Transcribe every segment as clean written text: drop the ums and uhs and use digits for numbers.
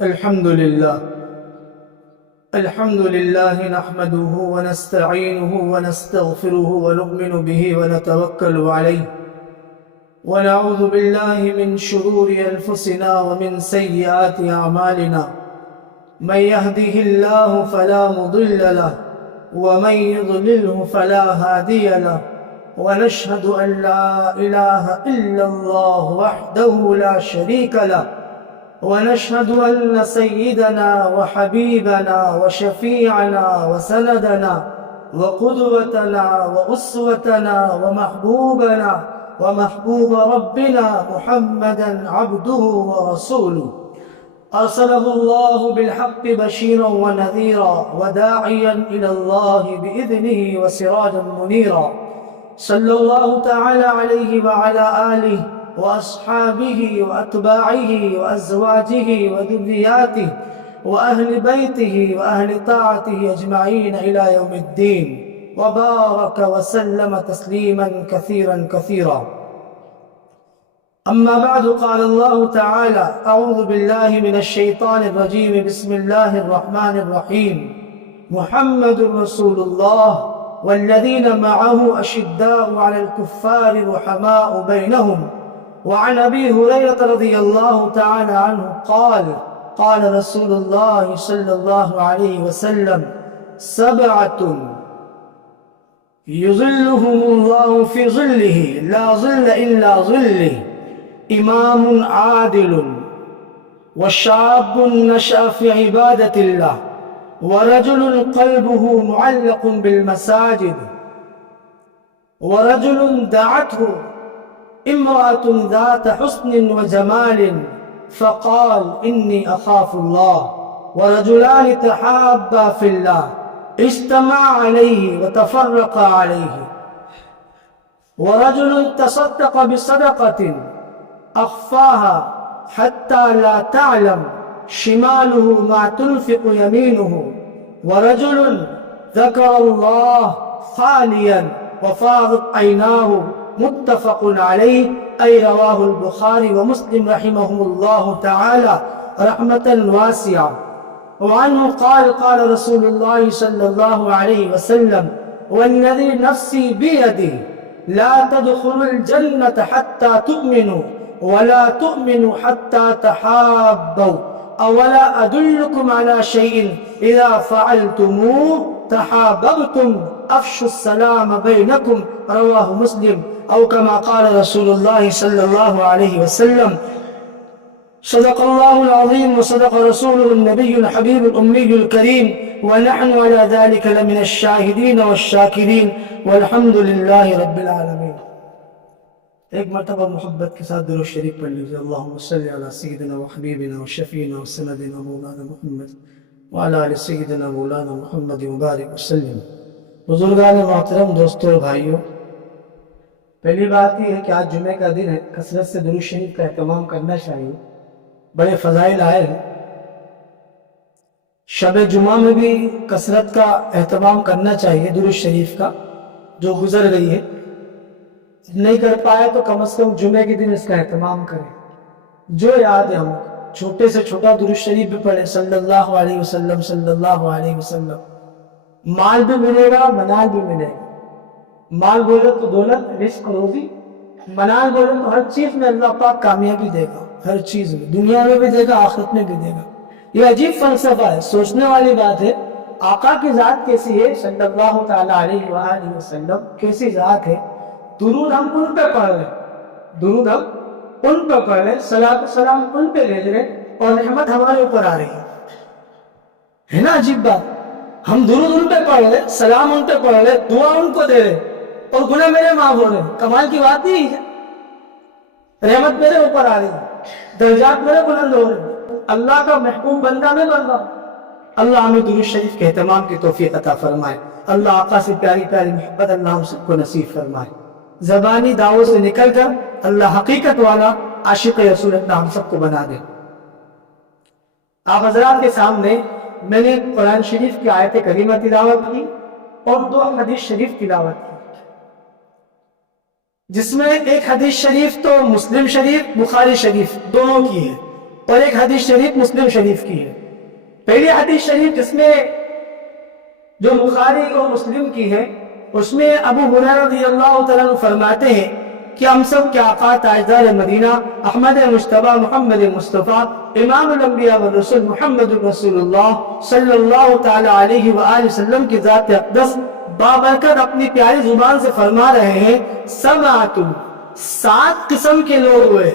الحمد لله نحمده ونستعينه ونستغفره ونؤمن به ونتوكل عليه ونعوذ بالله من شرور أنفسنا ومن سيئات أعمالنا من يهده الله فلا مضل له ومن يضلله فلا هادي له ونشهد أن لا إله إلا الله وحده لا شريك له ونشهد أن سيدنا وحبيبنا وشفيعنا وسندنا وقدوتنا وأسوتنا ومحبوبنا ومحبوب ربنا محمدا عبده ورسوله أرسله الله بالحق بشيرا ونذيرا وداعيا إلى الله بإذنه وسراجا منيرا صلى الله تعالى عليه وعلى آله وأصحابه وأتباعه وأزواجه وذرياته وأهل بيته وأهل طاعته أجمعين إلى يوم الدين وبارك وسلم تسليما كثيرا كثيرا. أما بعد قال الله تعالى: أعوذ بالله من الشيطان الرجيم بسم الله الرحمن الرحيم محمد رسول الله والذين معه أشداء على الكفار رحماء بينهم. وعن أبي هريرة رضي الله تعالى عنه قال: قال رسول الله صلى الله عليه وسلم: سبعة يظلهم الله في ظله لا ظل إلا ظله، إمام عادل وشاب نشأ في عبادة الله ورجل قلبه معلق بالمساجد ورجل دعته امرأة ذات حسن وجمال فقال: إني أخاف الله، ورجلان تحابا في الله اجتمعا عليه وتفرقا عليه، ورجل تصدق بصدقة أخفاها حتى لا تعلم شماله ما تنفق يمينه، ورجل ذكر الله خاليا وفاضت عيناه. متفق عليه، أي رواه البخاري ومسلم رحمهم الله تعالى رحمة واسعة. وعنه قال: قال رسول الله صلى الله عليه وسلم: والذي نفسي بيده لا تدخلوا الجنة حتى تؤمنوا ولا تؤمنوا حتى تحابوا، أولا أدلكم على شيء إذا فعلتموه تحاببتم أفشوا السلام بينكم. رواه مسلم، أو كما قال رسول الله صلى الله عليه وسلم. صدق الله العظيم وصدق رسوله النبي الحبيب الأمي الكريم، ونحن على ذلك لمن الشاهدين والشاكرين، والحمد لله رب العالمين. ایک مرتبہ محبت کے ساتھ درود شریف پڑھ لیجیے: اللہم صلی علی سیدنا وحبیبنا وشفینا وسندنا مولانا محمد وعلی آل سیدنا مولانا محمد مبارک وسلم. بزرگان محترم، دوستوں اور بھائیوں، پہلی بات یہ ہے کہ آج جمعہ کا دن ہے، کثرت سے درود شریف کا اہتمام کرنا چاہیے. بڑے فضائل آئے ہیں. شب جمعہ میں بھی کثرت کا اہتمام کرنا چاہیے درود شریف کا، جو گزر گئی ہے. نہیں کر پائے تو کم از کم جمعہ کے دن اس کا اہتمام کریں. جو یاد ہے ہم چھوٹے سے چھوٹا درود شریف بھی پڑھیں، صلی اللہ علیہ وسلم صلی اللہ علیہ وسلم. مال بھی ملے گا، منال بھی ملے گا. مال بولے تو دولت، رزق، روزی. منال بولے تو ہر چیز میں اللہ پاک کامیابی دے گا، ہر چیز میں، دنیا میں بھی دے گا، آخرت میں بھی دے گا. یہ عجیب فلسفہ ہے، سوچنے والی بات ہے. آقا کی ذات کیسی ہے صلی اللہ تعالیٰ علیہ وآلہ وسلم، کیسی ذات ہے. درود ہم ان پہ پڑھ رہے، درود ہم ان پہ پڑھ رہے، صلاۃ و سلام ان پہ بھیج رہے، اور رحمت ہمارے اوپر آ رہی ہے نا. عجیب بات. ہم درود ان پہ پڑھ رہے، سلام ان پہ پڑھ رہے، دعا ان کو دے رہے، اور گناہ میرے معاف ہو رہے. کمال کی بات نہیں ہے. رحمت میرے اوپر آ رہی ہے، درجات میرے بلند ہو رہے. اللہ کا محبوب بندہ میں بن رہا. اللہ ہمیں درود شریف کے اہتمام کی توفیق عطا فرمائے. اللہ آقا سے پیاری پیاری محبت اللہ ہم سب کو نصیب فرمائے. زبانی دعوت سے نکل کر اللہ حقیقت والا عاشق رسول اللہ ہم سب کو بنا دے. آپ حضرات کے سامنے میں نے قرآن شریف کی آیت کریمہ تلاوت کی اور 2 حدیث شریف تلاوت کی، جس میں ایک حدیث شریف تو مسلم شریف بخاری شریف دونوں کی ہے، اور ایک حدیث شریف مسلم شریف کی ہے. پہلی حدیث شریف جس میں جو بخاری اور مسلم کی ہے، اس میں ابو ہریرہ رضی اللہ تعالیٰ عنہ فرماتے ہیں کہ ہم سب کے آقا تاجدار مدینہ احمد مجتبی محمد مصطفیٰ امام الانبیاء والرسول محمد رسول اللہ صلی اللہ تعالیٰ علیہ وآلہ وسلم کی ذات اقدس بابرکت اپنی پیاری زبان سے فرما رہے ہیں، سمعت، 7 قسم کے لوگ ہوئے،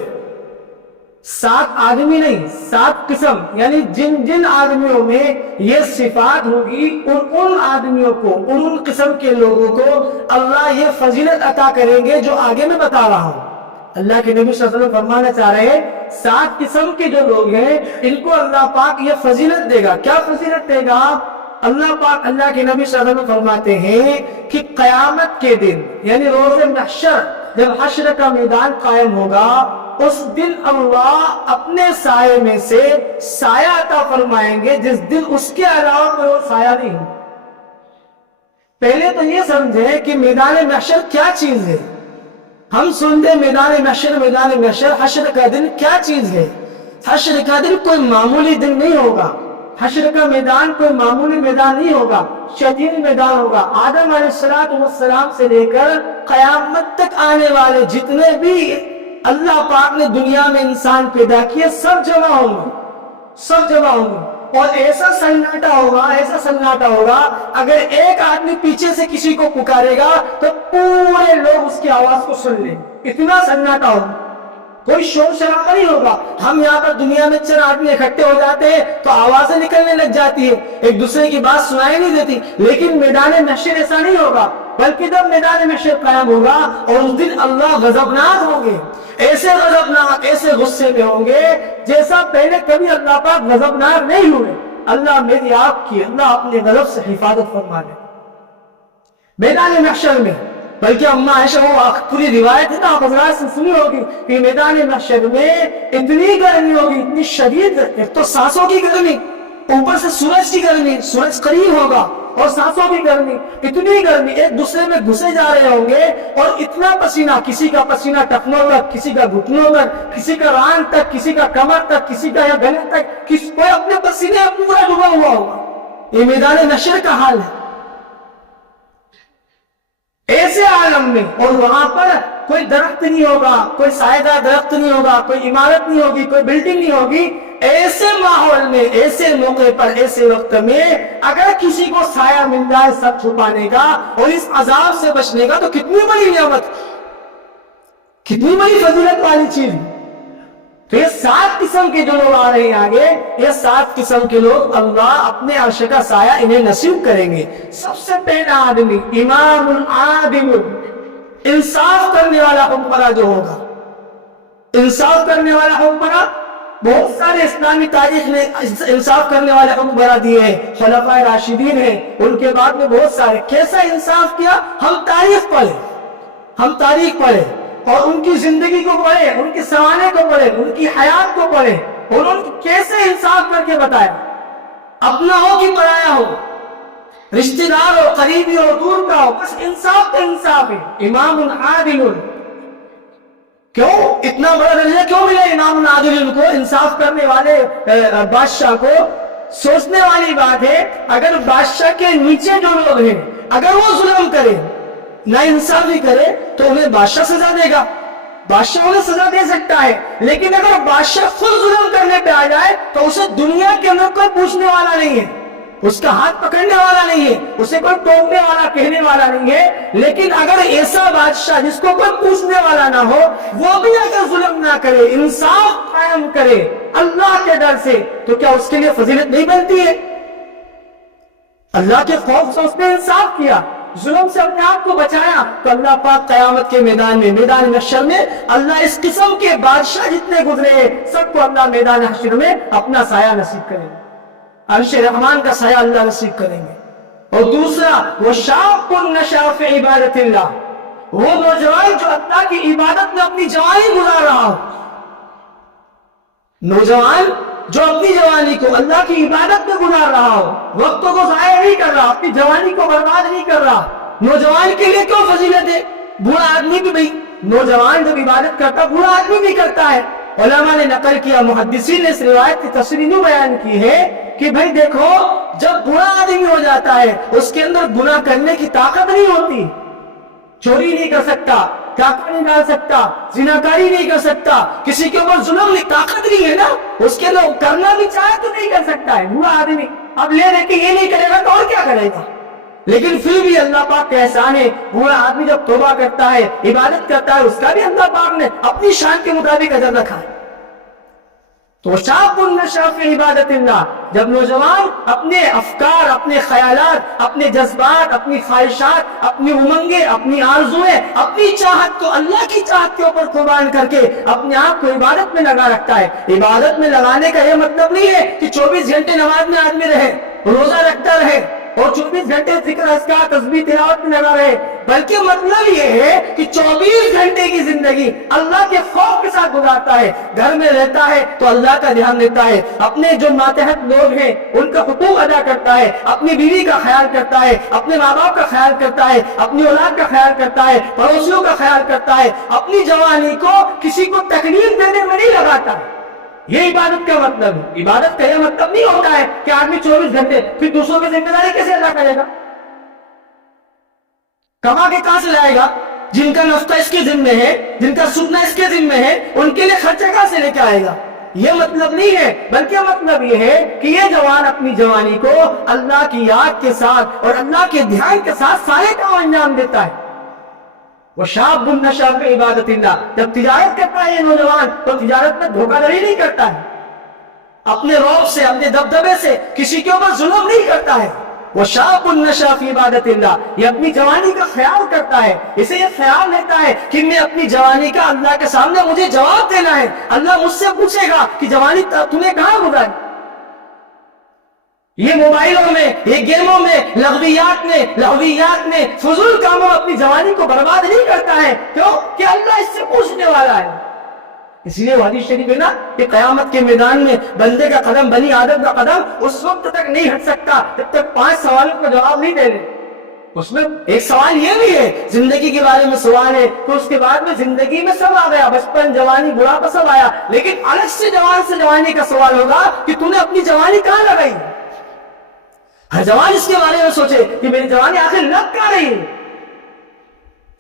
7 آدمی نہیں، 7 قسم، یعنی جن جن آدمیوں میں یہ صفات ہوگی ان آدمیوں کو، ان قسم کے لوگوں کو اللہ یہ فضیلت عطا کریں گے جو آگے میں بتا رہا ہوں. اللہ کے نبی صلی اللہ علیہ وسلم فرمانا چاہ رہے ہیں 7 قسم کے جو لوگ ہیں ان کو اللہ پاک یہ فضیلت دے گا. کیا فضیلت دے گا؟ اللہ پاک، اللہ کے نبی صلی اللہ علیہ وسلم فرماتے ہیں کہ قیامت کے دن، یعنی روز محشر، جب حشر کا میدان قائم ہوگا، اس دن اللہ اپنے سائے میں سے سایہ عطا فرمائیں گے جس دن اس کے علاوہ کوئی اور سایہ نہیں. پہلے تو یہ سمجھیں کہ میدان محشر کیا چیز ہے. ہم سنتے میدان محشر حشر کا دن کیا چیز ہے. حشر کا دن کوئی معمولی دن نہیں ہوگا. حشر کا میدان کوئی معمولی میدان نہیں ہوگا، شدید میدان ہوگا. آدم علیہ السلام سے لے کر قیامت تک آنے والے جتنے بھی اللہ پاک نے دنیا میں انسان پیدا کیے سب جمع ہوں گے، اور ایسا سناٹا ہوگا اگر ایک آدمی پیچھے سے کسی کو پکارے گا تو پورے لوگ اس کی آواز کو سن لیں. اتنا سناٹا ہوگا، کوئی شور شرابہ نہیں ہوگا. ہم یہاں پر دنیا میں 4 آدمی اکٹھے ہو جاتے ہیں تو آوازیں نکلنے لگ جاتی ہے، ایک دوسرے کی بات سنائی نہیں دیتی. لیکن میدان محشر ایسا نہیں ہوگا، بلکہ جب میدان محشر قائم ہوگا اور اس دن اللہ غضبناک ہوں گے، ایسے غضبناک، ایسے غصے میں ہوں گے جیسا پہلے کبھی اللہ پاک غضبناک نہیں ہوئے. اللہ میری آپ کی، اللہ اپنے غضب سے حفاظت فرما دے میدان محشر میں. بلکہ اما عائشہ وہ پوری روایت ہے نا، آپ حضرات سے سنی ہوگی کہ میدان محشر میں اتنی گرمی ہوگی، اتنی شدید، ایک تو سانسوں کی گرمی، اوپر سے سورج کی گرمی، سورج قریب ہوگا اور سانسوں کی گرمی، اتنی گرمی، ایک دوسرے میں گھسے جا رہے ہوں گے اور اتنا پسینہ، کسی کا پسینہ ٹخنوں تک، کسی کا گھٹنوں تک، کسی کا ران تک، کسی کا کمر تک، کسی کا یا گلے تک، کوئی اپنے پسینے پورا ڈوبا ہوا ہوگا. یہ میدان محشر کا حال ہے. ایسے عالم میں، اور وہاں پر کوئی درخت نہیں ہوگا، کوئی سایہ دار درخت نہیں ہوگا، کوئی عمارت نہیں ہوگی، کوئی بلڈنگ نہیں ہوگی. ایسے ماحول میں، ایسے موقع پر، ایسے وقت میں اگر کسی کو سایہ مل جائے سب چھپانے کا اور اس عذاب سے بچنے کا تو کتنی بڑی نعمت، کتنی بڑی فضیلت والی چیز. تو یہ 7 قسم کے جو لوگ آ رہے ہیں آگے، یہ 7 قسم کے لوگ اللہ اپنے عرش کا سایہ انہیں نصیب کریں گے. سب سے پہلا آدمی امام عادل، انصاف کرنے والا حکمراں جو ہوگا. انصاف کرنے والا حکمراں، بہت سارے اسلامی تاریخ نے انصاف کرنے والے حکمراں دیے ہیں، خلفائے راشدین ہیں، ان کے بعد میں بہت سارے. کیسا انصاف کیا؟ ہم تاریخ پڑھیں اور ان کی زندگی کو پڑھیں، ان کے سوالے کو پڑھیں، ان کی حیات کو پڑھیں. انہوں نے کیسے انصاف کر کے بتایا، اپنا ہو کہ پرایا ہو، رشتہ دار ہو، قریبی ہو، دور کا ہو، بس انصاف تو انصاف ہے. امام عادل، کیوں اتنا بڑا درجہ کیوں ملا امام عادل کو، انصاف کرنے والے بادشاہ کو؟ سوچنے والی بات ہے، اگر بادشاہ کے نیچے جو لوگ ہیں اگر وہ ظلم کرے، نا انصافی کرے تو انہیں بادشاہ سزا دے گا، بادشاہ انہیں سزا دے سکتا ہے. لیکن اگر بادشاہ خود ظلم کرنے پہ آ جائے تو اسے دنیا کے اندر کوئی پوچھنے والا نہیں ہے، اس کا ہاتھ پکڑنے والا نہیں ہے، اسے کوئی ٹوکنے والا، کہنے والا نہیں ہے. لیکن اگر ایسا بادشاہ جس کو کوئی پوچھنے والا نہ ہو، وہ بھی اگر ظلم نہ کرے، انصاف قائم کرے اللہ کے ڈر سے، تو کیا اس کے لیے فضیلت نہیں بنتی ہے؟ اللہ کے خوف سے اس نے انصاف کیا، ظلم سے اپنے آپ کو بچایا، تو اللہ پاک قیامت کے میدان میں، میدان محشر میں، اللہ اس قسم کے بادشاہ جتنے گزرے سب کو اللہ میدان محشر میں اپنا سایہ نصیب کرے گا، عرش رحمان کا سایہ اللہ نصیب کریں گے. اور دوسرا، وہ شاب نشا فی عبادت اللہ، وہ نوجوان جو اللہ کی عبادت میں اپنی جوانی گزار رہا ہو، نوجوان جو اپنی جوانی کو اللہ کی عبادت میں گزار رہا ہو، وقتوں کو ضائع نہیں کر رہا، اپنی جوانی کو برباد نہیں کر رہا. نوجوان کے لیے کیوں فضیلت ہے؟ بوڑھا آدمی بھی بھائی، نوجوان جب عبادت کرتا، بوڑھا آدمی بھی کرتا ہے، علماء نے نقل کیا، محدثین نے اس روایت کی تشریح بیان کی ہے کہ بھائی دیکھو، جب برا آدمی ہو جاتا ہے اس کے اندر گناہ کرنے کی طاقت نہیں ہوتی، چوری نہیں کر سکتا، ڈاکہ نہیں ڈال سکتا، زناکاری نہیں کر سکتا، کسی کے اوپر ظلم کی طاقت نہیں ہے نا، اس کے اندر کرنا بھی چاہے تو نہیں کر سکتا ہے برا آدمی۔ اب لے لے کے یہ نہیں کرے گا تو اور کیا کرے گا؟ لیکن پھر بھی اللہ پاک کا احسان ہے، برا آدمی جب توبہ کرتا ہے، عبادت کرتا ہے، اس کا بھی اللہ پاک نے اپنی شان کے مطابق اجر رکھا ہے۔ تو شاب النشا فی عبادت اللہ، جب نوجوان اپنے افکار، اپنے خیالات، اپنے جذبات، اپنی خواہشات، اپنی امنگیں، اپنی آرزویں، اپنی چاہت کو اللہ کی چاہت کے اوپر قربان کر کے اپنے آپ کو عبادت میں لگا رکھتا ہے۔ عبادت میں لگانے کا یہ مطلب نہیں ہے کہ 24 گھنٹے نماز میں آدمی رہے، روزہ رکھتا رہے اور 24 گھنٹے ذکر اذکار تسبیح تلاوت میں لگا رہے، بلکہ مطلب یہ ہے کہ 24 گھنٹے کی زندگی اللہ کے خوف کے ساتھ گزارتا ہے، گھر میں رہتا ہے تو اللہ کا دھیان دیتا ہے، اپنے جو ماتحت لوگ ہیں ان کا حقوق ادا کرتا ہے، اپنی بیوی کا خیال کرتا ہے، اپنے ماں باپ کا خیال کرتا ہے، اپنی اولاد کا خیال کرتا ہے، پڑوسیوں کا خیال کرتا ہے، اپنی جوانی کو کسی کو تکلیف دینے میں نہیں لگاتا ہے۔ یہ عبادت کا مطلب ہے۔ عبادت کا یہ مطلب نہیں ہوتا ہے کہ آدمی 24 گھنٹے پھر دوسروں کی ذمہ داری کیسے ادا کرے گا؟ کما کے کہاں سے لائے گا؟ جن کا نفقہ اس کے ذمہ ہے، جن کا سکنا اس کے ذمہ ہے، ان کے لیے خرچہ کہاں سے لے کے آئے گا؟ یہ مطلب نہیں ہے، بلکہ مطلب یہ ہے کہ یہ جوان اپنی جوانی کو اللہ کی یاد کے ساتھ اور اللہ کے دھیان کے ساتھ سارے کام انجام دیتا ہے۔ وَشَابٌ نَشَأَ فِي عِبَادَةِ اللَّهِ، جب تجارت کرتا ہے یہ نوجوان تو تجارت میں دھوکہ دھڑی نہیں کرتا ہے، اپنے روب سے، اپنے دبدبے سے کسی کے اوپر ظلم نہیں کرتا ہے۔ وَشَابٌ نَشَأَ فِي عِبَادَةِ اللَّهِ، یہ اپنی جوانی کا خیال کرتا ہے، اسے یہ خیال لیتا ہے کہ میں اپنی جوانی کا اللہ کے سامنے مجھے جواب دینا ہے، اللہ مجھ سے پوچھے گا کہ جوانی تمہیں کہاں گزاری؟ یہ موبائلوں میں، یہ گیموں میں، لغویات میں فضول کاموں اپنی جوانی کو برباد نہیں کرتا ہے، کیوں؟ کہ اللہ اس سے پوچھنے والا ہے۔ اس لیے وہ حدیث شریف ہے نا کہ قیامت کے میدان میں بندے کا قدم، بنی آدم کا قدم اس وقت تک نہیں ہٹ سکتا جب تک 5 سوالوں کا جواب نہیں دے لے۔ اس میں ایک سوال یہ بھی ہے، زندگی کے بارے میں سوال ہے، تو اس کے بعد میں زندگی میں سب آ گیا، بچپن، جوانی، بڑھاپا سب آیا، لیکن الگ سے جوانی کا سوال ہوگا کہ تو نے اپنی جوانی کہاں لگائی؟ ہر جوان اس کے بارے میں سوچے کہ میری جوانی آخر لگ کہاں رہی ہے؟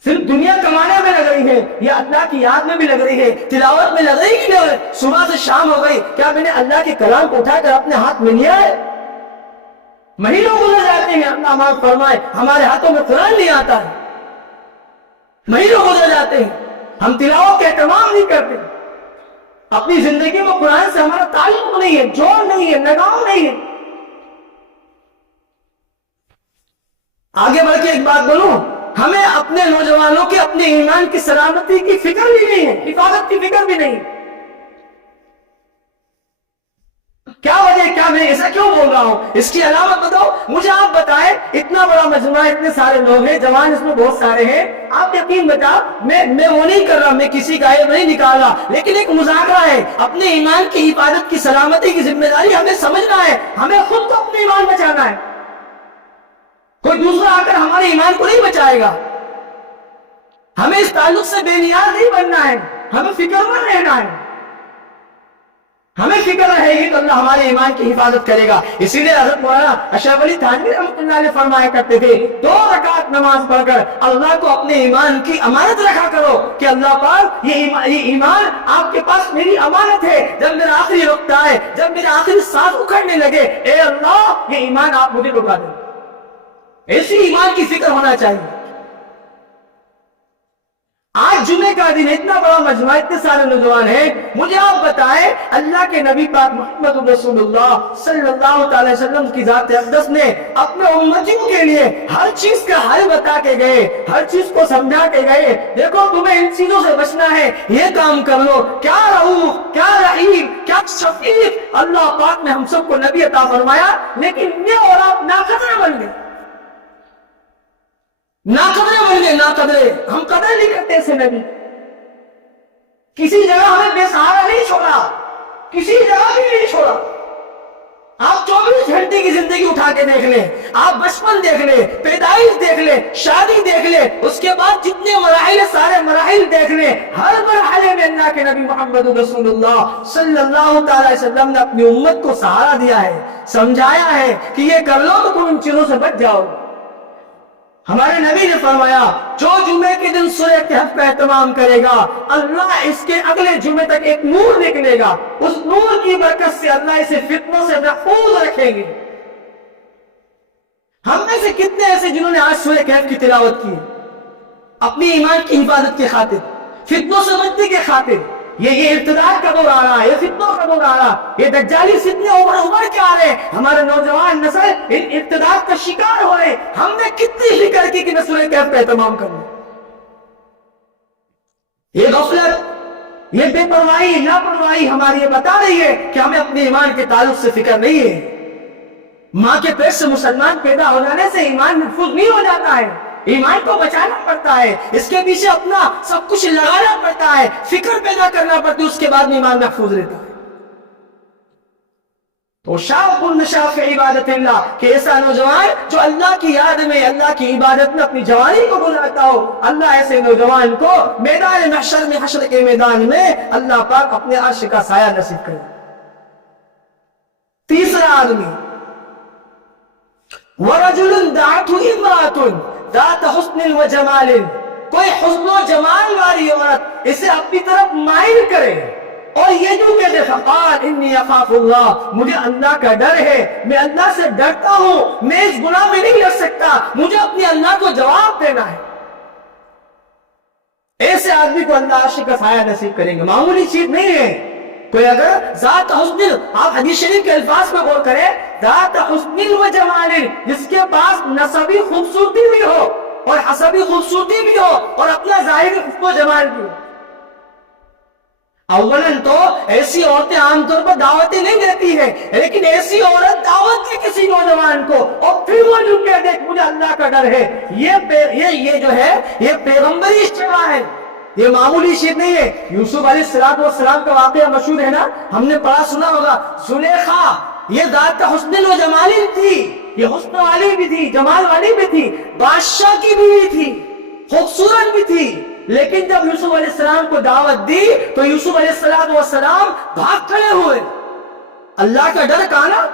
صرف دنیا کمانے میں لگ رہی ہے یا اللہ کی یاد میں بھی لگ رہی ہے، تلاوت میں لگ رہی کہ نہیں؟ صبح سے شام ہو گئی، کیا میں نے اللہ کے کلام کو اٹھا کر اپنے ہاتھ میں لیا ہے؟ مہینوں گزر جاتے ہیں، اللہ معاف فرمائے، ہمارے ہاتھوں میں قرآن نہیں آتا ہے، مہینوں گزر جاتے ہیں، ہم تلاوت کا اہتمام نہیں کرتے، اپنی زندگی میں قرآن سے ہمارا تعلق نہیں ہے، جوڑ نہیں ہے، لگاؤ نہیں ہے۔ آگے بڑھ کے ایک بات بولوں، ہمیں اپنے نوجوانوں کے اپنے ایمان کی سلامتی کی فکر بھی نہیں ہے، حفاظت کی فکر بھی نہیں۔ کیا وجہ، کیا میں ایسا کیوں بول رہا ہوں؟ اس کی علامت بتاؤ مجھے، آپ بتائیں، اتنا بڑا مجموعہ، اتنے سارے لوگ ہیں، جوان اس میں بہت سارے ہیں، آپ یقین بتا، میں وہ نہیں کر رہا، میں کسی کا عیب نہیں نکال رہا، لیکن ایک مذاکرہ ہے، اپنے ایمان کی حفاظت کی سلامتی کی ذمہ داری ہمیں سمجھنا ہے، ہمیں خود کو اپنے ایمان بچانا ہے، کوئی دوسرا آ کر ہمارے ایمان کو نہیں بچائے گا۔ ہمیں اس تعلق سے بے نیاز نہیں بننا ہے، ہمیں فکر مند رہنا ہے، ہمیں فکر رہے گی تو اللہ ہمارے ایمان کی حفاظت کرے گا۔ اسی لیے حضرت مولانا اشرف علی تھانوی رحمۃ اللہ علیہ فرمایا کرتے تھے، 2 رکعت نماز پڑھ کر اللہ کو اپنے ایمان کی امانت رکھا کرو کہ اللہ پاک یہ ایمان آپ کے پاس میری امانت ہے، جب میرا آخری وقت آئے، جب میرے آخری سانس اکھڑنے لگے، اے اللہ یہ ایمان آپ مجھے لوٹا دیں۔ ایسی ایمان کی فکر ہونا چاہیے۔ آج جمعے کا دن، اتنا بڑا مجموعہ، اتنے سارے نوجوان ہیں، مجھے آپ بتائیں، اللہ کے نبی پاک محمد رسول اللہ صلی اللہ تعالی وسلم کی ذات اقدس نے اپنے امتیوں کے لیے ہر چیز کا حل بتا کے گئے، ہر چیز کو سمجھا کے گئے، دیکھو تمہیں ان چیزوں سے بچنا ہے، یہ کام کر لو۔ کیا رؤوف، کیا رحیم، کیا شفیق، اللہ پاک نے ہم سب کو نبی عطا فرمایا، لیکن یہ اور آپ ناقدر بن گئے، ناقدرے بن گئے، ناقدرے، ہم قدر نہیں کرتے اسے نبی۔ کسی جگہ ہمیں بے سہارا نہیں چھوڑا، کسی جگہ بھی نہیں چھوڑا۔ آپ 24 گھنٹے بچپنڈی کی زندگی اٹھا کے دیکھ لیں، آپ بچپن دیکھ لیں، پیدائش دیکھ لیں، شادی دیکھ لیں، اس کے بعد جتنے مراحل سارے مراحل دیکھ لیں، ہر مرحلے میں اللہ کے نبی محمد رسول اللہ صلی اللہ تعالی علیہ وسلم نے اپنی امت کو سہارا دیا ہے، سمجھایا ہے کہ یہ کر لو تو تم ان چیزوں سے بچ جاؤ۔ ہمارے نبی نے فرمایا جو جمعے کے دن سورہ کہف کا اہتمام کرے گا اللہ اس کے اگلے جمعے تک ایک نور نکلے گا، اس نور کی برکت سے اللہ اسے فتنوں سے محفوظ رکھیں گے۔ ہم میں سے کتنے ایسے جنہوں نے آج سورہ کہف کی تلاوت کی اپنی ایمان کی حفاظت کی خاطر، فتنوں سے بچنے کی خاطر؟ یہ ارتداد کا دور آ رہا ہے، یہ فتنوں کا دور آ رہا ہے، یہ دجالی فتنے ابھر کے آ رہے ہیں، ہمارے نوجوان نسل ان ارتداد کا شکار ہو رہے۔ ہم نے کتنی فکر کی کہ میں سورہ کہف کا اہتمام کروں؟ یہ غفلت، یہ بے پرواہی، لاپرواہی ہماری یہ بتا رہی ہے کہ ہمیں اپنے ایمان کے تعلق سے فکر نہیں ہے۔ ماں کے پیٹ سے مسلمان پیدا ہو جانے سے ایمان محفوظ نہیں ہو جاتا ہے، ایمان کو بچانا پڑتا ہے، اس کے پیچھے اپنا سب کچھ لگانا پڑتا ہے، فکر پیدا کرنا پڑتا ہے، اس کے بعد میں ایمان محفوظ رہتا ہے۔ تو شاب النشا فی عبادت اللہ، کہ ایسا نوجوان جو اللہ کی یاد میں، اللہ کی عبادت میں اپنی جوانی کو بلاتا ہو، اللہ ایسے نوجوان کو میدان محشر میں، حشر کے میدان میں اللہ پاک اپنے عرش کا سایہ نصیب کرے۔ تیسرا آدمی، وَرَجُلٌ دَعَتْهُ امْرَأَةٌ ذات حسن و جمال، کوئی حسن و جمال والی عورت اسے اپنی طرف مائل کرے اور یہ جو کہتے فقال انی اخاف اللہ، مجھے اللہ کا ڈر ہے، میں اللہ سے ڈرتا ہوں، میں اس گناہ میں نہیں لگ سکتا، مجھے اپنے اللہ کو جواب دینا ہے، ایسے آدمی کو اللہ عرش کا سایہ نصیب کریں گے۔ معمولی چیز نہیں ہے۔ کوئی اگر ذات حسن، آپ حدیث شریف کے الفاظ میں غور کریں، ذات حسن و جمال، جس کے پاس نسبی خوبصورتی بھی ہو اور حسبی خوبصورتی بھی ہو اور اپنا ظاہری حسن و جمال بھی ہو۔ اولاً تو ایسی عورتیں عام طور پر دعوتیں نہیں دیتی ہیں، لیکن ایسی عورت دعوت دے کسی نوجوان کو اور پھر وہ جو کہہ دے مجھے اللہ کا ڈر ہے، یہ جو ہے یہ پیغمبری اجتماع ہے، یہ معمولی چیز نہیں ہے۔ یوسف علیہ السلام کا واقعہ مشہور ہے نا، ہم نے پڑھا سنا ہوگا۔ زلیخا یہ ذات حسن و جمال تھی، یہ حسن والی بھی تھی، جمال والی بھی تھی، بادشاہ کی بیوی تھی، خوبصورت بھی تھی، لیکن جب یوسف علیہ السلام کو دعوت دی تو یوسف علیہ السلام بھاگ کھڑے ہوئے۔ اللہ کا ڈر کہا نا،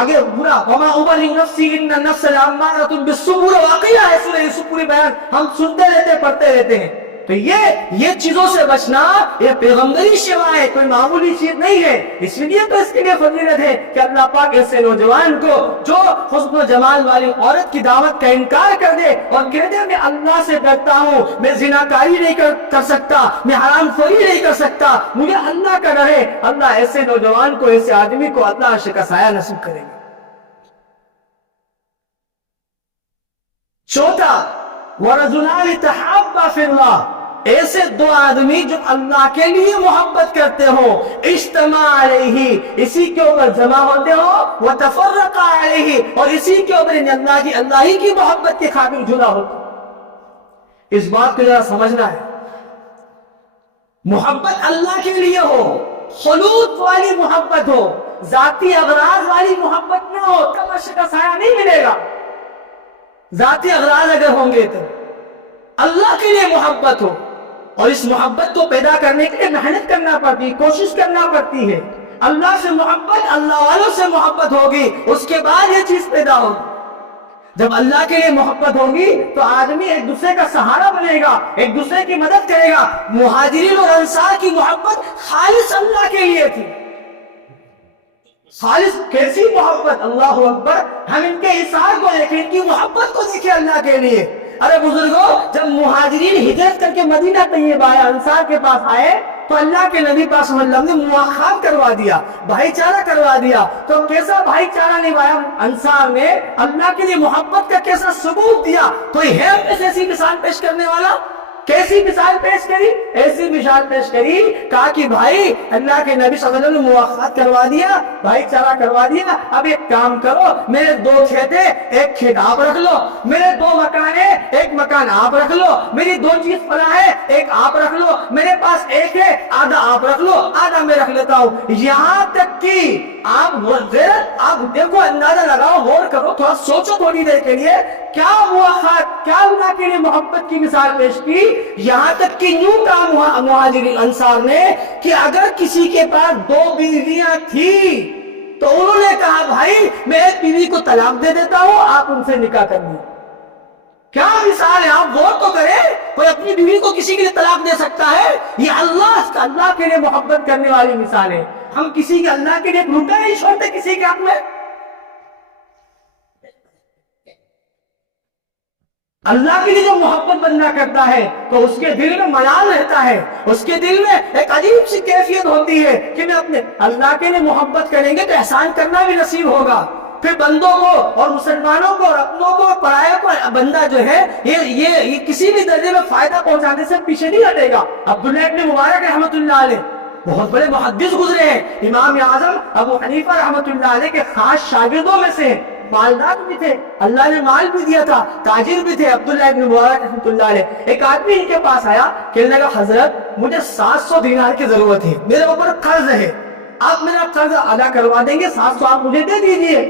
آگے پورا وما ابرئ نفسی ان النفس لامارۃ بالسوء، واقعہ ہے سورہ یوسف، پوری بیان ہم سنتے رہتے پڑھتے رہتے ہیں۔ تو یہ چیزوں سے بچنا یہ پیغمبری شیوا ہے، کوئی معمولی چیز نہیں ہے۔ اس لیے تو اس کے لیے فضیلت ہے کہ اللہ پاک ایسے نوجوان کو جو حسن و جمال والی عورت کی دعوت کا انکار کر دے اور کہہ دے میں اللہ سے ڈرتا ہوں، میں زناکاری نہیں کر سکتا، میں حرام خوری نہیں کر سکتا، مجھے اللہ کا ڈر ہے، اللہ ایسے نوجوان کو، ایسے آدمی کو اللہ عرش کا سایہ نصیب کریں گے۔ چوتھا، وَرَجُلَانِ تَحَابَّا فِي اللَّهِ، ایسے دو آدمی جو اللہ کے لیے محبت کرتے ہو، اجتماع علیہ، اسی کے اوپر جمع ہوتے ہو، وتفرق علیہ، اور اسی کے اوپر اللہ ہی کی محبت کی خاطر جدا ہوتے۔ اس بات کو ذرا سمجھنا ہے، محبت اللہ کے لیے ہو، خلوص والی محبت ہو، ذاتی اغراض والی محبت نہ ہو، تب عرش کا سایہ نہیں ملے گا۔ ذاتی اغراض اگر ہوں گے تو اللہ کے لیے محبت ہو، اور اس محبت کو پیدا کرنے کے لیے محنت کرنا پڑتی ہے، کوشش کرنا پڑتی ہے۔ اللہ سے محبت، اللہ والوں سے محبت ہوگی، اس کے بعد یہ چیز پیدا ہوگی۔ جب اللہ کے لیے محبت ہوگی تو آدمی ایک دوسرے کا سہارا بنے گا، ایک دوسرے کی مدد کرے گا۔ مہاجرین اور انصار کی محبت خالص اللہ کے لیے تھی۔ خالص کیسی محبت، اللہ اکبر! ہم ان کے احسان کو دیکھیں، ان کی محبت کو دیکھیں اللہ کے لیے۔ ارے بزرگوں، جب مہاجرین ہجرت کر کے مدینہ طیبہ آئے، انصار کے پاس آئے تو اللہ کے نبی پاک صلی اللہ علیہ وسلم نے مواخات کروا دیا، بھائی چارہ کروا دیا۔ تو کیسا بھائی چارہ نبھایا انصار نے، اللہ کے لیے محبت کا کیسا ثبوت دیا۔ کوئی ہے ہم میں سے ایسی مثال پیش کرنے والا؟ کیسی مثال پیش کری؟ ایسی مثال پیش کری، کہا کہ بھائی اللہ کے نبی صلی اللہ علیہ وسلم نے مواخات کروا دیا، بھائی چارہ کروا دیا، اب ایک کام کرو، میرے 2 کھیت ہیں، ایک کھیت آپ رکھ لو، میرے 2 مکان ہیں، ایک مکان آپ رکھ لو، میری 2 چیز فلاں ہے، ایک آپ رکھ لو، میرے پاس ایک ہے، آدھا آپ رکھ لو، آدھا میں رکھ لیتا ہوں۔ یہاں تک کہ آپ دیکھو اندازہ لگاؤ، غور کرو، تھوڑا سوچو تھوڑی دیر کے لیے، کیا مواخات، کیا اللہ کے لیے محبت کی مثال پیش کی. یہاں تک کہ یوں کہا مہاجرین انصار نے کہ اگر کسی کے پاس 2 بیویاں تھی تو انہوں نے کہا بھائی میں ایک بیوی کو طلاق دے دیتا ہوں، آپ ان سے نکاح کر لیں. کیا مثال ہے، آپ غور تو کریں. کوئی اپنی بیوی کو کسی کے لیے طلاق دے سکتا ہے؟ یہ اللہ کے لیے محبت کرنے والی مثال ہے. ہم کسی کے اللہ کے لیے ایک روپے نہیں چھوڑتے کسی کے حق میں. اللہ کے لیے جو محبت بندہ کرتا ہے تو اس کے دل میں ملال رہتا ہے، اس کے دل میں ایک عجیب سی کیفیت ہوتی ہے کہ میں اپنے اللہ کے لیے محبت کریں گے تو احسان کرنا بھی نصیب ہوگا. پھر بندوں کو اور مسلمانوں کو اور اپنوں کو اور پرایوں کو بندہ جو ہے یہ کسی بھی درجے میں فائدہ پہنچانے سے پیچھے نہیں ہٹے گا. عبداللہ ابن مبارک رحمۃ اللہ علیہ بہت بڑے محدث گزرے ہیں، امام اعظم ابو حنیفہ رحمۃ اللہ علیہ کے خاص شاگردوں میں سے، مالدار بھی تھے، اللہ نے مال بھی دیا تھا، تاجر بھی تھے عبداللہ ابن مبارک رحمۃ اللہ علیہ. ایک آدمی ان کے پاس آیا، کہنے لگا حضرت مجھے 700 دینار کی ضرورت ہے، میرے اوپر قرض ہے، آپ میرا قرض ادا کروا دیں گے، 700 آپ مجھے دے دیجیے.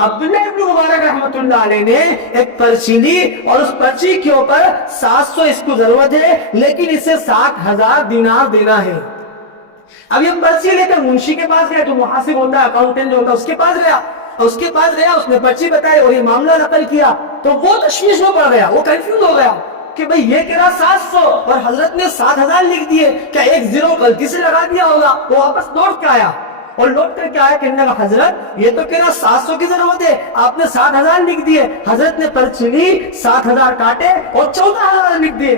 عبداللہ ابن مبارک رحمۃ اللہ علیہ نے ایک پرچی لی اور اس پرچی کے اوپر 700 اس کو ضرورت ہے لیکن اسے 60,000 دینار دینا ہے. اب یہ پرچی لے کر منشی کے پاس گیا، جو محاسب ہوتا ہے، اکاؤنٹنٹ جو ہوتا ہے، اس کے پاس گیا، اس نے پرچی بتائی اور یہ معاملہ نقل کیا تو وہ تشویش میں پڑ گیا، وہ کنفیوز ہو گیا کہ بھئی یہ کہہ رہا 700 اور حضرت نے 60,000 لکھ دیے، کیا ایک زیرو غلطی سے لگا دیا ہوگا. وہ واپس لوٹ کے آیا اور لوٹ کر کے آیا، کہنے لگا حضرت یہ تو کہہ رہا 700 کی ضرورت ہے، آپ نے 60,000 لکھ دیے. حضرت نے پرچی لی، 60,000 کاٹے اور 14,000 لکھ دیے.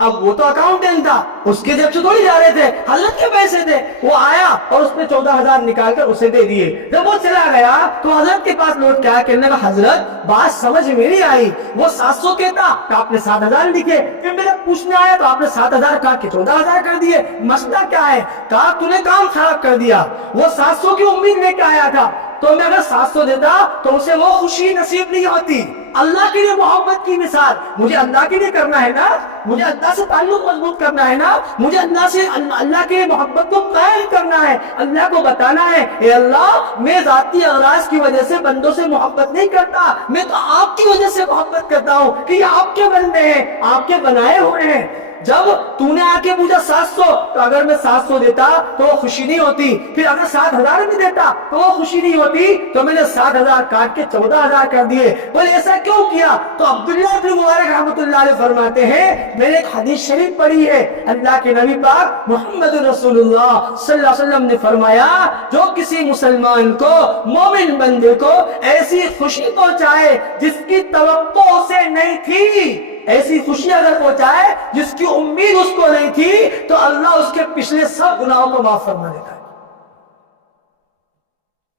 اب وہ تو اکاؤنٹنٹ تھا، اس کے جیب سے تھوڑی جا رہے تھے، حضرت کے پیسے تھے. وہ آیا اور اس نے 14,000 نکال کر اسے دے دیے. جب وہ چلا گیا تو حضرت کے پاس لوٹ کے آیا، کہنے لگا حضرت بات سمجھ میں نہیں آئی، وہ 700 کہتا تو آپ نے 7,000 لکھے، پھر میرا پوچھنے آیا تو آپ نے 7,000 کہا کہ 14,000 کر دیے، مسئلہ کیا ہے؟ کہا تو نے کام خراب کر دیا، وہ 700 کی امید لے کے آیا تھا تو میں اگر 700 دیتا تو اسے وہ خوشی نصیب نہیں ہوتی. اللہ کے لیے محبت کی مثال، مجھے اللہ کے لیے کرنا ہے نا، مجھے اللہ سے تعلق مضبوط کرنا ہے نا، مجھے اللہ کے محبت کو قائم کرنا ہے، اللہ کو بتانا ہے اے اللہ میں ذاتی اغراض کی وجہ سے بندوں سے محبت نہیں کرتا، میں تو آپ کی وجہ سے محبت کرتا ہوں کہ یہ آپ کے بندے ہیں، آپ کے بنائے ہوئے ہیں. جب تو نے آ کے پوچھا 700 تو اگر میں 700 دیتا تو وہ خوشی نہیں ہوتی، پھر اگر 7,000 بھی دیتا تو وہ خوشی نہیں ہوتی، تو میں نے 7,000 کاٹ کے 14,000 کر دیے. بولے ایسا کیوں کیا؟ تو عبداللہ ابن مبارک رحمۃ اللہ علیہ فرماتے ہیں میں نے ایک حدیث شریف پڑھی ہے، اللہ کے نبی پاک محمد رسول اللہ صلی اللہ علیہ وسلم نے فرمایا جو کسی مسلمان کو، مومن بندے کو ایسی خوشی پہنچائے جس کی توقع اسے نہیں تھی، ایسی خوشی اگر پہنچائے جس کی امید اس کو نہیں تھی تو اللہ اس کے پچھلے سب گناہوں کو معاف فرما دیتا ہے.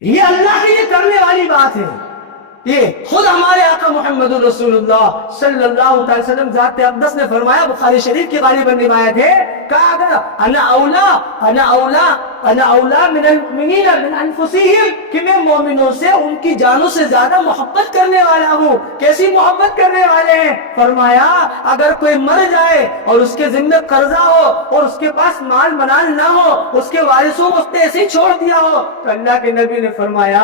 یہ اللہ کے لیے کرنے والی بات ہے. یہ خود ہمارے آقا محمد رسول اللہ صلی اللہ علیہ وسلم ذات اقدس نے فرمایا، بخاری شریف کی غالباً روایت ہے، کہا اگر انا اولا من المؤمنین من انفسہم، کہ میں مومنوں سے ان کی جانوں سے زیادہ محبت کرنے والا ہوں. کیسی محبت کرنے والے ہیں؟ فرمایا اگر کوئی مر جائے اور اس کے ذمہ قرضہ ہو اور اس کے پاس مال منال نہ ہو، اس کے وارثوں کو اس نے ایسے ہی چھوڑ دیا ہو، تو اللہ کے نبی نے فرمایا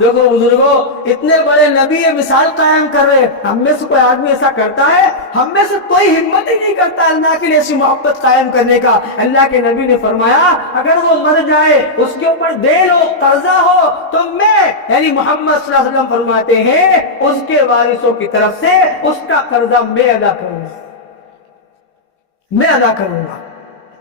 دیکھو بزرگوں، اتنے بڑے نبی یہ مثال قائم کر رہے، ہم میں سے کوئی آدمی ایسا کرتا ہے؟ ہم میں سے کوئی ہمت ہی نہیں کرتا اللہ کے لیے ایسی محبت قائم کرنے کا. اللہ کے نبی نے فرمایا اگر وہ مر جائے، اس کے اوپر دین ہو، قرضہ ہو، تو میں یعنی محمد صلی اللہ علیہ وسلم فرماتے ہیں اس کے وارثوں کی طرف سے اس کا قرضہ میں ادا کروں گا.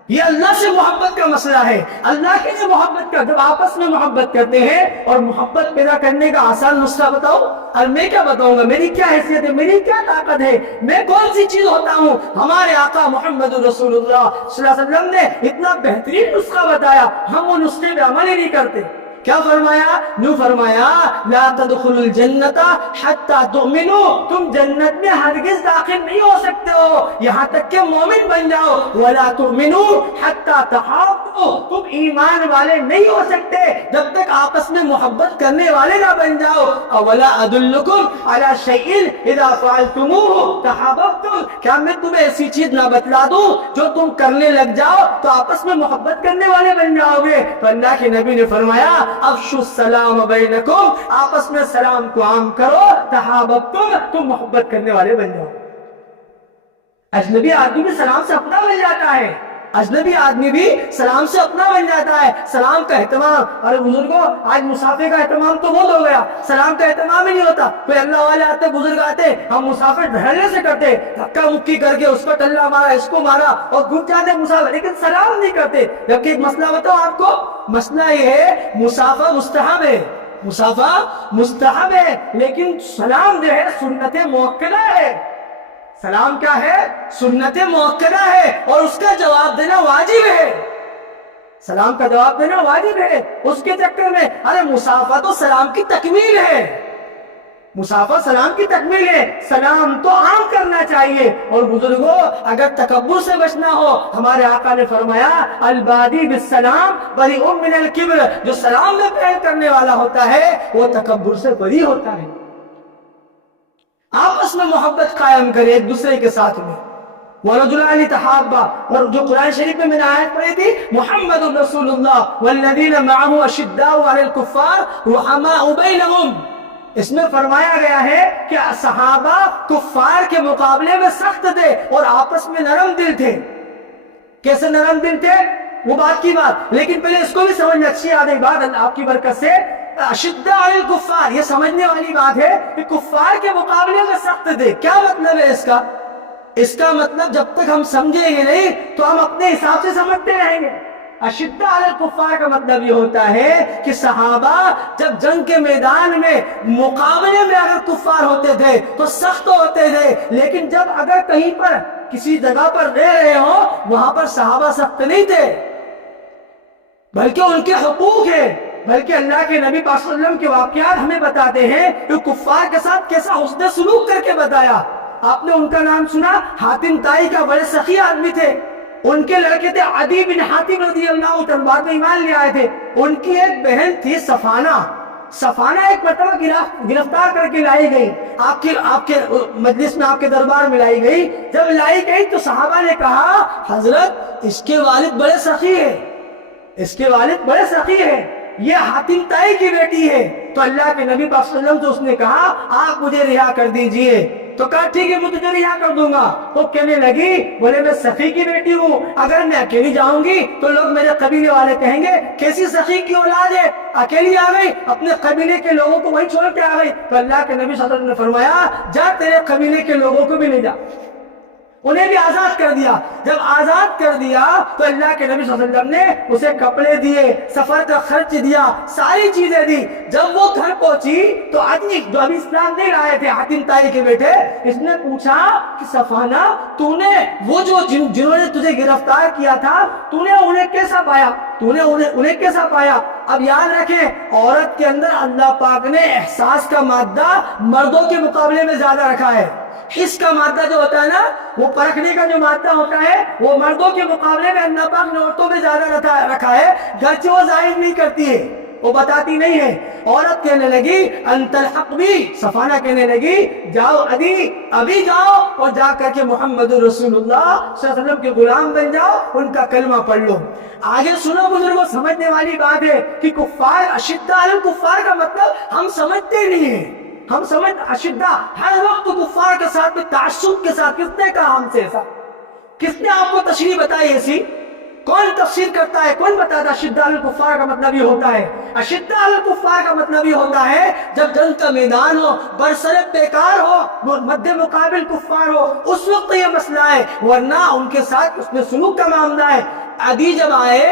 یہ اللہ سے محبت کا مسئلہ ہے. اللہ کے لیے محبت کا، جب آپس میں محبت کرتے ہیں اور محبت پیدا کرنے کا آسان نسخہ بتاؤ، اور میں کیا بتاؤں گا، میری کیا حیثیت ہے، میری کیا طاقت ہے، میں کون سی چیز ہوتا ہوں. ہمارے آقا محمد رسول اللہ صلی اللہ علیہ وسلم نے اتنا بہترین نسخہ بتایا، ہم وہ نسخے پہ عمل ہی نہیں کرتے. کیا فرمایا لا تدخلوا الجنت حتی تؤمنوا، تم جنت میں ہرگز داخل نہیں ہو سکتے ہو یہاں تک کہ مومن بن جاؤ. ولا تؤمنوا حتی تحابوا، تم ایمان والے نہیں ہو سکتے جب تک آپس میں محبت کرنے والے نہ بن جاؤ. اولا ادلکم علی شیء اذا فعلتموه تحاببتم، کیا میں تمہیں ایسی چیز نہ بتلا دوں جو تم کرنے لگ جاؤ تو آپس میں محبت کرنے والے بن جاؤ گے. تو اللہ کے نبی نے فرمایا افشوا السلام بینکم، آپس میں سلام کو عام کرو، تحاببتم، تم محبت کرنے والے بن جاؤ۔ اجنبی آدمی بھی سلام سے اپنا بن جاتا ہے، اجنبی آدمی بھی سلام سے اپنا بن جاتا ہے۔ سلام کا اہتمام، ارے بزرگوں آج مسافر کا اہتمام تو بہت ہو گیا، سلام کا اہتمام ہی نہیں ہوتا۔ کوئی اللہ والے آتے، بزرگ آتے، ہم مسافر دھڑلے سے کرتے، دھکا مکی کر کے اس کو ٹلہ مارا، اس کو مارا اور گھٹ جاتے مسافر، لیکن سلام نہیں کرتے۔ جبکہ ایک مسئلہ بتاؤ آپ کو، مسئلہ یہ ہے مسافہ مستحب ہے، مسافہ مستحب ہے، لیکن سلام جو ہے سنت موکلہ ہے۔ سلام کیا ہے؟ سنت موکلہ ہے، اور اس کا جواب دینا واجب ہے۔ سلام کا جواب دینا واجب ہے۔ اس کے چکر میں ارے مسافہ تو سلام کی تکمیل ہے، مسافہ سلام کی تکمیل ہے، سلام تو عام کرنا چاہیے۔ اور بزرگوں اگر تکبر سے بچنا ہو، ہمارے آقا نے فرمایا البادی بالسلام بریء من الکبر، جو سلام میں پہل کرنے والا ہوتا ہے وہ تکبر سے بری ہوتا ہے۔ آپس میں محبت قائم کرے ایک دوسرے کے ساتھ میں۔ وَرَجُلَانِ تَحَابَّا، اور جو قرآن شریف میں نے آیت پڑھی تھی محمد رسول اللہ وَالَّذِينَ مَعَهُ أَشِدَّاءُ عَلَى الْكُفَّارِ رُحَمَاءُ بَيْنَهُمْ، اس میں فرمایا گیا ہے کہ صحابہ کفار کے مقابلے میں سخت تھے اور آپس میں نرم دل تھے۔ کیسے نرم دل تھے وہ بات کی بات، لیکن پہلے اس کو بھی سمجھنا اچھی آدھے بات آپ کی برکت سے، اشداء علی الکفار، یہ سمجھنے والی بات ہے کہ کفار کے مقابلے میں سخت تھے۔ کیا مطلب ہے اس کا؟ اس کا مطلب جب تک ہم سمجھیں گے نہیں تو ہم اپنے حساب سے سمجھتے رہیں گے۔ اشداء علی الکفار کا مطلب یہ ہوتا ہے کہ صحابہ جب جنگ کے میدان میں مقابلے میں اگر کفار ہوتے تھے تو سخت ہوتے تھے، لیکن جب اگر کہیں پر کسی جگہ پر رہ رہے ہوں وہاں پر صحابہ سخت نہیں تھے، بلکہ ان کے حقوق ہے۔ بلکہ اللہ کے نبی پاک صلی اللہ علیہ وسلم کے واقعات ہمیں بتاتے ہیں کہ کفار کے ساتھ کیسا حسن سلوک کر کے بتایا۔ آپ نے ان کا نام سنا، حاتم طائی کا بڑے سخی آدمی تھے، ان کے لڑکے تھے عدی بن حاتم رضی اللہ عنہ، بعد میں ایمان لے آئے تھے۔ ان کی ایک بہن تھی صفانہ، صفانہ ایک مرتبہ گرفتار کر کے لائی گئی، آپ کے مجلس میں، آپ کے دربار میں لائی گئی۔ جب لائی گئی تو صحابہ نے کہا حضرت اس کے والد بڑے سخی ہیں، اس کے والد بڑے سخی ہیں، یہ حاتم طائی کی بیٹی ہے۔ تو اللہ کے نبی پاک صلی اللہ علیہ وسلم سے اس نے کہا آپ مجھے رہا کر دیجئے۔ تو کہا ٹھیک ہے میں تجھے رہا کر دوں گا۔ تو کہنے لگی بولے میں سخی کی بیٹی ہوں، اگر میں اکیلی جاؤں گی تو لوگ میرے قبیلے والے کہیں گے کیسی سخی کی اولاد ہے، اکیلی آ گئی، اپنے قبیلے کے لوگوں کو وہیں چھوڑ کے آ گئی۔ تو اللہ کے نبی صلی اللہ علیہ وسلم نے فرمایا جا تیرے قبیلے کے لوگوں کو بھی لے جا، انہیں بھی آزاد کر دیا۔ جب آزاد کر دیا تو اللہ کے نبی صلی اللہ علیہ وسلم نے اسے کپڑے دیے، سفر کا خرچ دیا، ساری چیزیں دی۔ جب وہ گھر پہنچی تو آدمی جو ابھی اسلام نہیں لائے تھے، حاتم طائی کے بیٹے، اس نے پوچھا کہ صفانہ تو نے وہ جو جنہوں نے تجھے گرفتار کیا تھا تو نے انہیں کیسا پایا، تو نے انہیں کیسا پایا؟ اب یاد رکھیں عورت کے اندر اللہ پاک نے احساس کا مادہ مردوں کے مقابلے میں زیادہ رکھا ہے۔ حس کا مادہ جو ہوتا ہے نا، وہ پرکھنے کا جو مادہ ہوتا ہے وہ مردوں کے مقابلے میں اللہ پاک نے عورتوں میں زیادہ رکھا ہے، گرچہ وہ ظاہر نہیں کرتی ہے، وہ بتاتی نہیں ہے۔ عورت کہنے لگی انت الحق بی، صفانہ کہنے لگی جاؤ عدی، ابھی جاؤ اور جا کر کے محمد رسول اللہ صلی اللہ علیہ وسلم کے غلام بن جاؤ، ان کا کلمہ پڑھ لو۔ آگے سنو بزرگوں، سمجھنے والی بات ہے کہ کفار، اشداء علی الکفار کا مطلب ہم سمجھتے نہیں ہیں۔ ہم سمجھ اشداء ہر وقت کفار کے ساتھ میں تعصب کے ساتھ، کس نے کہا ہم سے ایسا؟ کس نے آپ کو تشریح بتائی ایسی؟ کون تفسیر کرتا ہے؟ کون بتاتا؟ اشداء علی الکفار کا مطلب یہ ہوتا ہے، اشداء علی الکفار کا مطلب یہ ہوتا ہے جب جنگ کا میدان ہو، برسر پیکار ہو، مد مقابل کفار ہو، اس وقت یہ مسئلہ ہے، ورنہ ان کے ساتھ اس میں سلوک کا معاملہ ہے۔ عدی جب آئے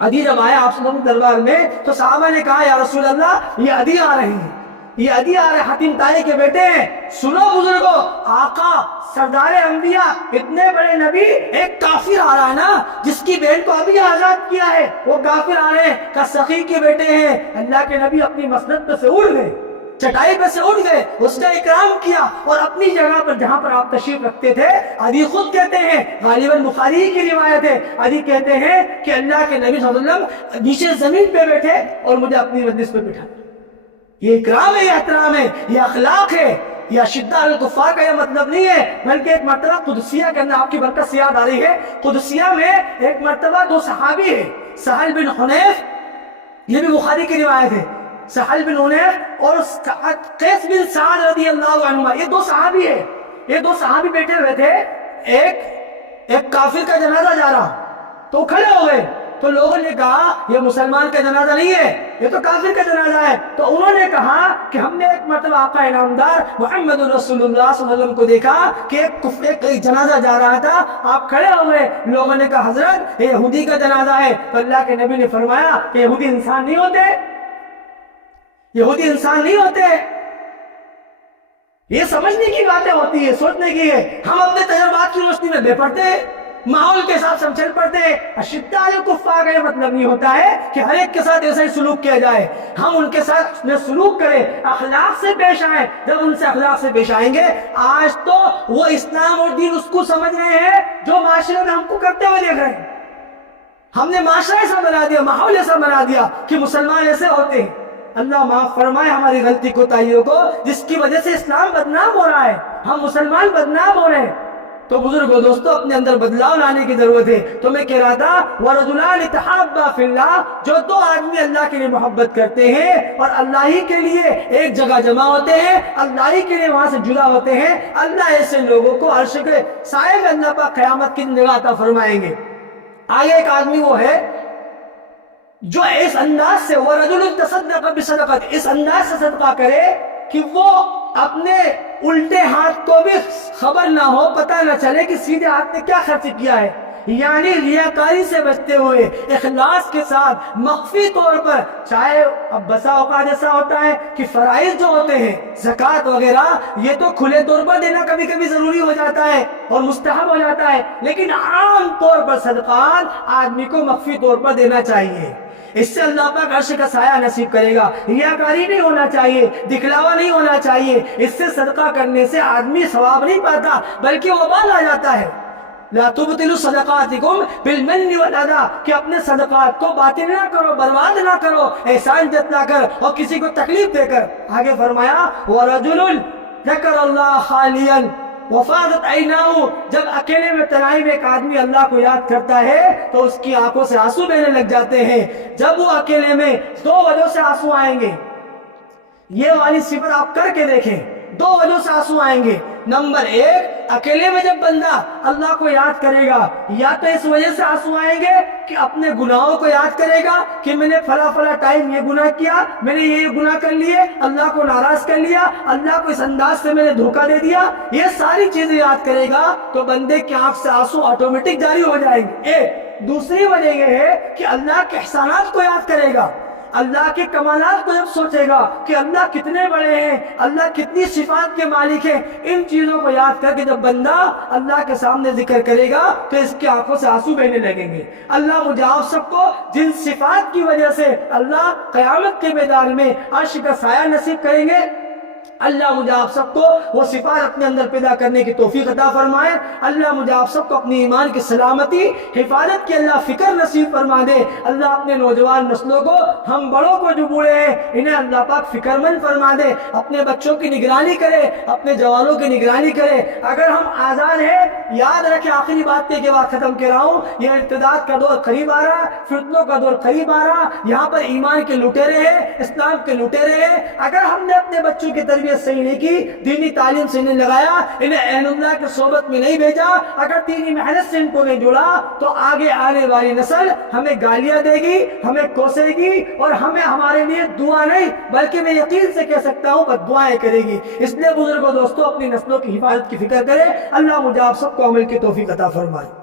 آپ صلی اللہ علیہ وسلم دربار میں تو صحابہ نے کہا یا رسول اللہ یہ عدی آ رہی ہیں، یہ عدی آ رہے حاتم طائی کے بیٹے ہیں۔ سنو بزرگوں، آقا سردار انبیاء اتنے بڑے نبی، ایک کافر آ رہا ہے نا جس کی بہن کو ابھی آزاد کیا ہے، وہ کافر آ رہے ہیں کہ سخی کے بیٹے ہیں۔ اللہ کے نبی اپنی مسند پہ سے اٹھ گئے، چٹائی پہ سے اٹھ گئے، اس کا اکرام کیا اور اپنی جگہ پر جہاں پر آپ تشریف رکھتے تھے، عدی خود کہتے ہیں، غالباً بخاری کی روایت ہے، عدی کہتے ہیں کہ اللہ کے نبی صلی اللہ علیہ وسلم نیچے زمین پہ بیٹھے اور مجھے اپنی مجلس پہ بٹھا۔ یہ اکرام ہے، یہ احترام ہے، یہ اخلاق ہے۔ یہ اشداء علی الکفار کا یہ مطلب نہیں ہے، بلکہ ایک مرتبہ قدسیہ کے اندر آپ کی برکت سے یاد آ رہی ہے، قدسیہ میں ایک مرتبہ دو صحابی ہے، سہل بن حنیف یہ بھی بخاری کی روایت ہے. سہل بن حنیف اور قیس بن سعد رضی اللہ عنہ، یہ دو صحابی ہیں. یہ دو صحابی بیٹھے ہوئے تھے، ایک کافر کا جنازہ جا رہا تو کھڑے ہو گئے. تو لوگوں نے کہا یہ مسلمان کا جنازہ نہیں ہے، یہ تو کافر کا جنازہ ہے. تو انہوں نے کہا کہ ہم نے ایک مرتبہ آقا انعامدار محمد رسول اللہ صلی اللہ علیہ وسلم کو دیکھا کہ ایک جنازہ جا رہا تھا، آپ کھڑے ہو گئے. لوگوں نے کہا حضرت یہ یہودی کا جنازہ ہے. تو اللہ کے نبی نے فرمایا کہ یہودی انسان نہیں ہوتے، یہودی انسان نہیں ہوتے. یہ سمجھنے کی باتیں ہوتی ہے، سوچنے کی ہے. ہم اپنے تجربات کی روشنی میں بے پڑتے ہیں، ماحول کے حساب سے ہم چل پڑتے ہیں. اشداء الکفار کا یہ مطلب نہیں ہوتا ہے کہ ہر ایک کے ساتھ ایسا ہی سلوک کیا جائے. ہم ان کے ساتھ سلوک کریں، اخلاق سے پیش آئیں. جب ان سے اخلاق سے پیش آئیں گے، آج تو وہ اسلام اور دین اس کو سمجھ رہے ہیں جو معاشرے میں ہم کو کرتے ہوئے دیکھ رہے ہیں. ہم نے معاشرہ ایسا بنا دیا، ماحول ایسا بنا دیا کہ مسلمان ایسے ہوتے ہیں. اللہ معاف فرمائے ہماری غلطی کوتاہیوں کو، جس کی وجہ سے اسلام بدنام ہو رہا ہے، ہم مسلمان بدنام ہو رہے ہیں. تو بزرگوں دوستوں، اپنے اندر بدلاؤ لانے کی ضرورت ہے. تو میں کہہ رہا تھا وَرَجُلَانِ تَحَابَّا فِي اللَّهِ، جو دو آدمی اللہ کے لیے محبت کرتے ہیں اور اللہ ہی کے لیے ایک جگہ جمع ہوتے ہیں، اللہ ہی کے لیے وہاں سے جدا ہوتے ہیں، اللہ ایسے لوگوں کو عرش کے سائے میں اللہ پاک قیامت کی جگہ عطا فرمائیں گے. آگے ایک آدمی وہ ہے جو اس انداز سے وَرَجُلٌ تَصَدَّقَ بِصَدَقَةٍ، اس انداز سے صدقہ کرے کہ وہ اپنے الٹے ہاتھ کو بھی خبر نہ ہو، پتہ نہ چلے کہ سیدھے ہاتھ نے کیا خرچ کیا ہے. یعنی ریاکاری سے بچتے ہوئے اخلاص کے ساتھ مخفی طور پر، چاہے اب بسا اوقات ایسا ہوتا ہے کہ فرائض جو ہوتے ہیں زکوٰۃ وغیرہ، یہ تو کھلے طور پر دینا کبھی کبھی ضروری ہو جاتا ہے اور مستحب ہو جاتا ہے، لیکن عام طور پر صدقات آدمی کو مخفی طور پر دینا چاہیے. اس سے اللہ پاک عرش کا سایہ نصیب کرے گا. ریاکاری نہیں ہونا چاہیے، دکھلاوا نہیں ہونا چاہیے. اس سے صدقہ کرنے سے آدمی ثواب نہیں پاتا بلکہ وبال آ جاتا ہے. لا تبطلوا صدقاتکم بالمن والأذى، کہ اپنے صدقات کو باطل نہ کرو، برباد نہ کرو، احسان جتلا کر اور کسی کو تکلیف دے کر. آگے فرمایا وَرَجُلٌ ذَكَرَ اللَّهَ خَالِيًا وفاضت عیناہ، جب اکیلے میں تنہائی میں ایک آدمی اللہ کو یاد کرتا ہے تو اس کی آنکھوں سے آنسو بہنے لگ جاتے ہیں. جب وہ اکیلے میں دو وجہ سے آنسو آئیں گے، یہ والی صفت آپ کر کے دیکھیں. دو وجہ سے آنسو آئیں گے. نمبر ایک، اکیلے میں جب بندہ اللہ کو یاد کرے گا، یا تو اس وجہ سے آنسو آئیں گے کہ اپنے گناہوں کو یاد کرے گا کہ میں نے فلاں فلاں ٹائم یہ گناہ کیا، میں نے یہ گناہ کر لیے، اللہ کو ناراض کر لیا، اللہ کو اس انداز سے میں نے دھوکہ دے دیا. یہ ساری چیزیں یاد کرے گا تو بندے کی آنکھ سے آنسو آٹومیٹک جاری ہو جائیں گے. دوسری وجہ یہ ہے کہ اللہ کے احسانات کو یاد کرے گا، اللہ کے کمالات کو جب سوچے گا کہ اللہ کتنے بڑے ہیں، اللہ کتنی صفات کے مالک ہیں، ان چیزوں کو یاد کر کے جب بندہ اللہ کے سامنے ذکر کرے گا تو اس کی آنکھوں سے آنسو بہنے لگیں گے. اللہ مجھے آپ سب کو جن صفات کی وجہ سے اللہ قیامت کے میدان میں عرش کا سایہ نصیب کریں گے، اللہ مجھے آپ سب کو وہ صفات اپنے اندر پیدا کرنے کی توفیق عطا فرمائے. اللہ مجھے آپ سب کو اپنی ایمان کی سلامتی، حفاظت کی اللہ فکر نصیب فرما دے. اللہ اپنے نوجوان نسلوں کو، ہم بڑوں کو جو بوڑھے ہیں انہیں اللہ پاک فکر مند فرما دے. اپنے بچوں کی نگرانی کرے، اپنے جوانوں کی نگرانی کرے. اگر ہم آزاد ہیں، یاد رکھیں، آخری بات کے بعد ختم کر رہا ہوں، یہ ارتداد کا دور قریب آ رہا، فتنوں کا دور قریب آ رہا. یہاں پر ایمان کے لٹیرے ہیں، اسلام کے لٹیرے ہیں. اگر ہم نے اپنے بچوں کی تربیت صحیح نہیں کی، دینی تعلیم سے نہیں لگایا، انہیں اہل اللہ کے صحبت میں نہیں بھیجا، اگر دینی محنت سے ان کو نہیں جڑا، تو آگے آنے والی نسل ہمیں گالیاں دے گی، ہمیں کوسے گی، اور ہمیں ہمارے لیے دعا نہیں بلکہ میں یقین سے کہہ سکتا ہوں بد دعائیں کرے گی. اس لیے بزرگوں دوستوں، اپنی نسلوں کی حفاظت کی فکر کرے. اللہ مجھے آپ سب کو عمل کی توفیق عطا فرمائے.